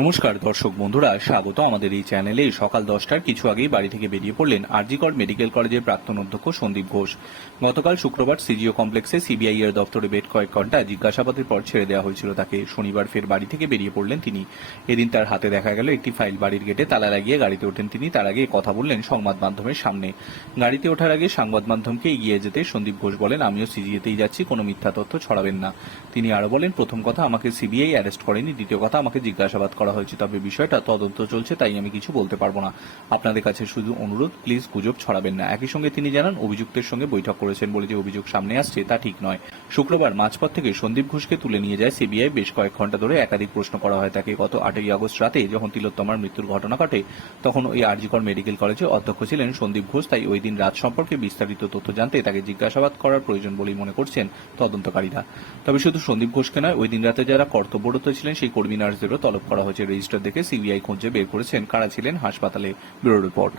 নমস্কার, দর্শক বন্ধুরা, স্বাগত আমাদের এই চ্যানেলে। সকাল দশটার কিছু আগেই বাড়ি থেকে বেরিয়ে পড়লেন আরজিকর মেডিকেল কলেজের প্রাক্তন অধ্যক্ষ সন্দীপ ঘোষ। গতকাল শুক্রবার সিজিও কমপ্লেক্সে সিবিআই এর দপ্তরে বেড কয়েক ঘণ্টা জিজ্ঞাসাবাদের পর ছেড়ে দেওয়া হয়েছিল তাকে। শনিবার ফের বাড়ি থেকে বেরিয়ে পড়লেন তিনি। এদিন তার হাতে দেখা গেল একটি ফাইল বাড়ির গেটে। তালা লাগিয়ে গাড়িতে ওঠেন তিনি। তার আগে কথা বললেন সংবাদ মাধ্যমের সামনে। গাড়িতে ওঠার আগে সংবাদ মাধ্যমকে এগিয়ে যেতে সন্দীপ ঘোষ বলেন, আমিও সিজিএতেই যাচ্ছি, কোনো মিথ্যা তথ্য ছড়াবেন না। তিনি আরও বলেন, প্রথম কথা আমাকে সিবিআই অ্যারেস্ট করেনি, দ্বিতীয় কথা আমাকে জিজ্ঞাসাবাদ করা হয়েছে, তবে বিষয়টা তদন্ত চলছে, তাই আমি কিছু বলতে পারব না। আপনাদের কাছে শুধু অনুরোধ প্লিজ গুজব ছড়াবেন না। একই সঙ্গে তিনি জানান, অভিযুক্তের সঙ্গে বৈঠক করেছেন বলে যে অভিযোগ সামনে আসছে, তা ঠিক নয়। শুক্রবার মাঝপথ থেকে সন্দীপ ঘোষকে তুলে নিয়ে যায় সিবিআই। বেশ কয়েক ঘণ্টা ধরে একাধিক প্রশ্ন করা হয় তাকে। গত আটই আগস্ট রাতে যখন তিলোত্তমার মৃত্যুর ঘটনা ঘটে, তখন ওই আরজিকর মেডিকেল কলেজে অধ্যক্ষ ছিলেন সন্দীপ ঘোষ। তাই ওই দিন রাত সম্পর্কে বিস্তারিত তথ্য জানতে তাকে জিজ্ঞাসাবাদ করার প্রয়োজন বলেই মনে করছেন তদন্তকারীরা। তবে শুধু সন্দীপ ঘোষকে নয়, ওই দিন রাতে যারা কর্তব্যরত ছিলেন, সেই কর্মী নার্সদেরও তলব করা হয়েছে। রেজিস্টার দেখে সিবিআই খুঁজে বের করেছেন কারা ছিলেন, হাসপাতালে ব্যুরো রিপোর্ট।